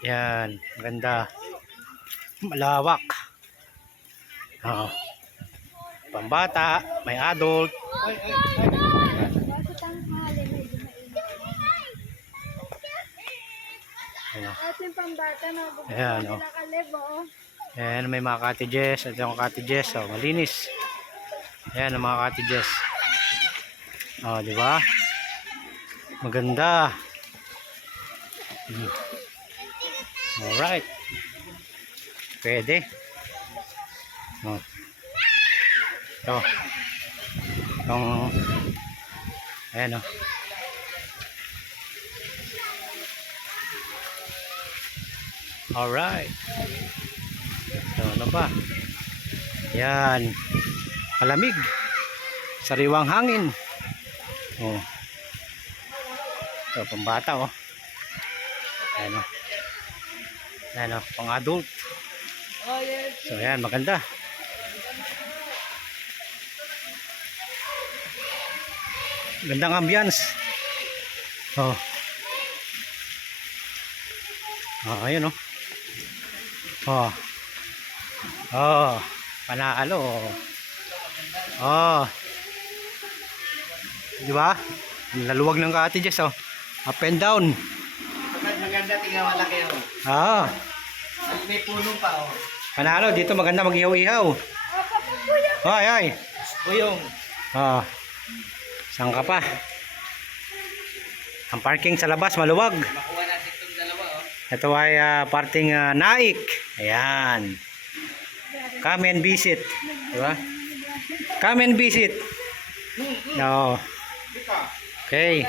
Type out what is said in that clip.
Yan, maganda. Malawak. Oh. Pambata, may adult. Ayan. Ito yung pambata na Ayan, oh. Ayan, may mga cottages. Ito yung cottages. Oh, malinis. Ayan ang mga cottages. Oh, di ba? Maganda. Alright. Pwede. Oh. Ito. Itong ayan o. Alright. So, ano pa? Yan. Malamig. Sariwang hangin. Oh. Ito, pambata o. Ayan o. Ayan o, pang adult. So, ayan, maganda. Gandang ambience. Oh. Oh, ayun oh. Oh. Oh, panalo. Oh. Di ba? Laluwag ng cottages oh. Up and down. Maganda, tingnan malaki oh. Ah. May puno pa oh. Panalo dito, maganda mag-ihaw-ihaw. Ay, ay. Buyong. Ah. Saan ka pa? Ang parking sa labas maluwag. Makuha natin itong dalawa oh. Ito ay parting Naik. Ayan. Come and visit. Diba? Come and visit. No. Okay.